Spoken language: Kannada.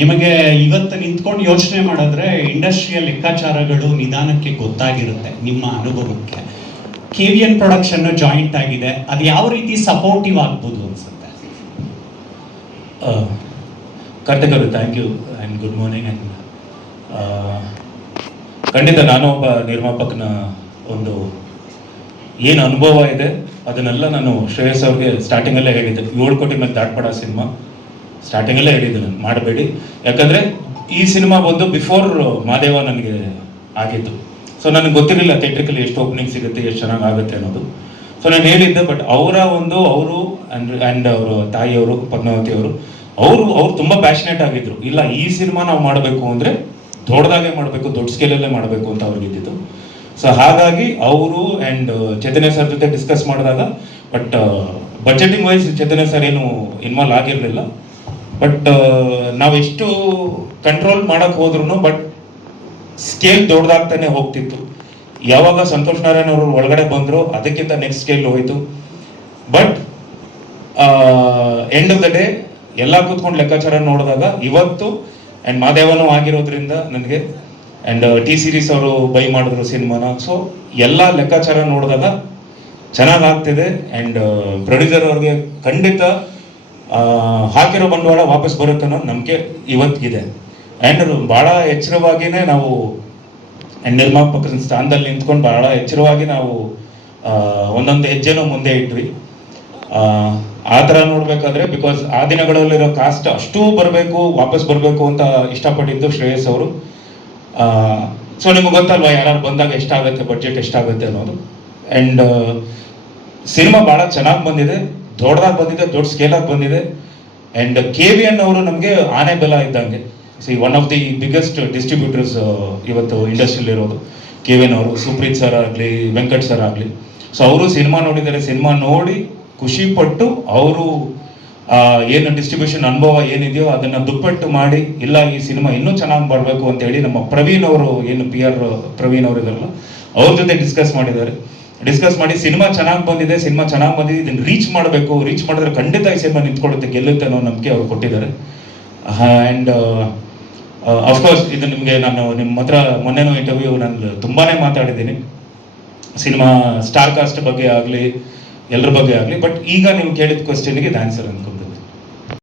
ನಿಮಗೆ ಇವತ್ತು ನಿಂತ್ಕೊಂಡು ಯೋಚನೆ ಮಾಡಿದ್ರೆ ಇಂಡಸ್ಟ್ರಿಯ ಲೆಕ್ಕಾಚಾರಗಳು ನಿಧಾನಕ್ಕೆ ಗೊತ್ತಾಗಿರುತ್ತೆ ನಿಮ್ಮ ಅನುಭವಕ್ಕೆ. KVN ಪ್ರೊಡಕ್ಷನ್ ಜಾಯಿಂಟ್ ಆಗಿದೆ, ಅದು ಯಾವ ರೀತಿ ಸಪೋರ್ಟಿವ್ ಆಗ್ಬೋದು ಅನ್ಸುತ್ತೆ? ಕಾರ್ತಿಕ್ ಅವರು, thank you and good morning. And ಖಂಡಿತ ನಾನು ಒಬ್ಬ ನಿರ್ಮಾಪಕನ ಒಂದು ಏನು ಅನುಭವ ಇದೆ ಅದನ್ನೆಲ್ಲ ನಾನು ಶ್ರೇಯಸ್ ಅವ್ರಿಗೆ ಸ್ಟಾರ್ಟಿಂಗಲ್ಲೇ ಹೇಳಿದ್ದೆ. 7 ಕೋಟಿ ಮೇಲೆ ದಾಟ್ಬೇಡ ಸಿನಿಮಾ ಸ್ಟಾರ್ಟಿಂಗಲ್ಲೇ ಹೇಳಿದ್ದೆ ನಾನು, ಮಾಡಬೇಡಿ. ಯಾಕಂದರೆ ಈ ಸಿನಿಮಾ ಬಂದು ಬಿಫೋರ್ ಮಾದೇವ ನನಗೆ ಆಗಿತ್ತು. ಸೊ ನನಗೆ ಗೊತ್ತಿರಲಿಲ್ಲ ಥಿಯೇಟ್ರಿಕಲ್ಲಿ ಎಷ್ಟು ಓಪನಿಂಗ್ ಸಿಗುತ್ತೆ, ಎಷ್ಟು ಚೆನ್ನಾಗಿ ಆಗುತ್ತೆ ಅನ್ನೋದು. ಸೊ ನಾನು ಹೇಳಿದ್ದೆ. ಬಟ್ ಅವರು ಆ್ಯಂಡ್ ಅವರು ತಾಯಿಯವರು ಪದ್ಮಾವತಿ ಅವರು ತುಂಬ ಪ್ಯಾಷನೇಟ್ ಆಗಿದ್ರು. ಇಲ್ಲ, ಈ ಸಿನಿಮಾ ನಾವು ಮಾಡಬೇಕು ಅಂದರೆ ದೊಡ್ಡದಾಗೆ ಮಾಡಬೇಕು, ದೊಡ್ಡ ಸ್ಕೇಲಲ್ಲೇ ಮಾಡಬೇಕು ಅಂತ ಅವ್ರಿಗಿದ್ದಿತ್ತು. ಸೊ ಹಾಗಾಗಿ ಅವರು ಆ್ಯಂಡ್ ಚೈತನ್ಯ ಸರ್ ಜೊತೆ ಡಿಸ್ಕಸ್ ಮಾಡಿದಾಗ, but budgeting wise Chaitanya sir ಏನು ಇನ್ವಾಲ್ವ್ ಆಗಿರಲಿಲ್ಲ. ಬಟ್ ನಾವೆಷ್ಟು ಕಂಟ್ರೋಲ್ ಮಾಡೋಕ್ಕೆ ಹೋದ್ರೂ ಬಟ್ ಸ್ಕೇಲ್ ದೊಡ್ಡದಾಗ್ತಾನೆ ಹೋಗ್ತಿತ್ತು. ಯಾವಾಗ ಸಂತೋಷ್ ನಾರಾಯಣ್ ಅವರು ಒಳಗಡೆ ಬಂದರು ಅದಕ್ಕಿಂತ ನೆಕ್ಸ್ಟ್ ಸ್ಕೇಲ್ ಹೋಯಿತು. But end of the day ಎಲ್ಲ ಕೂತ್ಕೊಂಡು ಲೆಕ್ಕಾಚಾರ ನೋಡಿದಾಗ ಇವತ್ತು ಆ್ಯಂಡ್ ಮಾದೇವನೂ ಆಗಿರೋದ್ರಿಂದ ನನಗೆ ಆ್ಯಂಡ್ ಟಿ ಸೀರೀಸ್ ಅವರು ಬೈ ಮಾಡಿದ್ರು ಸಿನಿಮಾನ. ಸೊ ಎಲ್ಲ ಲೆಕ್ಕಾಚಾರ ನೋಡಿದಾಗ ಚೆನ್ನಾಗಾಗ್ತಿದೆ. ಆ್ಯಂಡ್ ಪ್ರೊಡ್ಯೂಸರ್ ಅವ್ರಿಗೆ ಖಂಡಿತ ಹಾಕಿರೋ ಬಂಡವಾಳ ವಾಪಸ್ ಬರುತ್ತೆ ಅನ್ನೋ ನಂಬಿಕೆ ಇವತ್ತಿಗಿದೆ. ಆ್ಯಂಡ್ ಭಾಳ ಎಚ್ಚರವಾಗಿಯೇ ನಾವು ನಿರ್ಮಾಪಕರ ಸ್ಥಾನದಲ್ಲಿ ನಿಂತ್ಕೊಂಡು ಭಾಳ ಎಚ್ಚರವಾಗಿ ನಾವು ಒಂದೊಂದು ಹೆಜ್ಜೆನೂ ಮುಂದೆ ಇಟ್ವಿ. ಆ ಥರ ನೋಡಬೇಕಾದ್ರೆ ಬಿಕಾಸ್ ಆ ದಿನಗಳಲ್ಲಿರೋ ಕಾಸ್ಟ್ ಅಷ್ಟೂ ಬರಬೇಕು, ವಾಪಸ್ ಬರಬೇಕು ಅಂತ ಇಷ್ಟಪಟ್ಟಿದ್ದು ಶ್ರೇಯಸ್ ಅವರು. ಸೊ ನಿಮಗೆ ಗೊತ್ತಲ್ವಾ ಯಾರು ಬಂದಾಗ ಎಷ್ಟಾಗುತ್ತೆ, ಬಡ್ಜೆಟ್ ಎಷ್ಟಾಗುತ್ತೆ ಅನ್ನೋದು. ಆ್ಯಂಡ್ ಸಿನಿಮಾ ಭಾಳ ಚೆನ್ನಾಗಿ ಬಂದಿದೆ, ದೊಡ್ಡದಾಗಿ ಬಂದಿದೆ, ದೊಡ್ಡ ಸ್ಕೇಲಾಗಿ ಬಂದಿದೆ. ಆ್ಯಂಡ್ KVN ಅವರು ನಮಗೆ ಆನೆ ಬೆಲ ಇದ್ದಂಗೆ. One of the biggest distributors ಇವತ್ತು ಇಂಡಸ್ಟ್ರಿಯಲ್ಲಿರೋದು KVN ಅವರು. ಸುಪ್ರೀತ್ ಸರ್ ಆಗಲಿ, ವೆಂಕಟ್ ಸರ್ ಆಗಲಿ. ಸೊ ಅವರು ಸಿನಿಮಾ ನೋಡಿದ್ದಾರೆ, ಸಿನಿಮಾ ನೋಡಿ ಖುಷಿಪಟ್ಟು ಅವರು ಏನು ಡಿಸ್ಟ್ರಿಬ್ಯೂಷನ್ ಅನುಭವ ಏನಿದೆಯೋ ಅದನ್ನು ದುಪ್ಪಟ್ಟು ಮಾಡಿ, ಇಲ್ಲ ಈ ಸಿನಿಮಾ ಇನ್ನೂ ಚೆನ್ನಾಗಿ ಬರಬೇಕು ಅಂತೇಳಿ ನಮ್ಮ ಪ್ರವೀಣ್ ಅವರು ಏನು PR ಪ್ರವೀಣ್ ಅವರು ಇದಾರಲ್ಲ ಅವ್ರ ಜೊತೆ ಡಿಸ್ಕಸ್ ಮಾಡಿ ಸಿನಿಮಾ ಚೆನ್ನಾಗಿ ಬಂದಿದೆ, ಇದನ್ನು ರೀಚ್ ಮಾಡಿದ್ರೆ ಖಂಡಿತ ಈ ಸಿನಿಮಾ ನಿಂತ್ಕೊಳ್ಳುತ್ತೆ, ಗೆಲ್ಲುತ್ತೆ ಅನ್ನೋ ನಂಬಿಕೆ ಅವರು ಕೊಟ್ಟಿದ್ದಾರೆ. ಆ್ಯಂಡ್ ಅಫ್ಕೋರ್ಸ್ ಇದು ನಿಮಗೆ ನಾನು ನಿಮ್ಮ ಹತ್ರ ಮೊನ್ನೆನೂ ಇಂಟರ್ವ್ಯೂ ನಾನು ತುಂಬಾ ಮಾತಾಡಿದ್ದೀನಿ ಸಿನಿಮಾ ಸ್ಟಾರ್ ಕಾಸ್ಟ್ ಬಗ್ಗೆ ಆಗಲಿ, ಎಲ್ಲರ ಬಗ್ಗೆ ಆಗಲಿ. ಬಟ್ ಈಗ ನೀವು ಕೇಳಿದ ಕ್ವೆಶ್ಚನ್ಗೆ ಇದು ಆನ್ಸರ್ ಅಂದ್ಕೊ.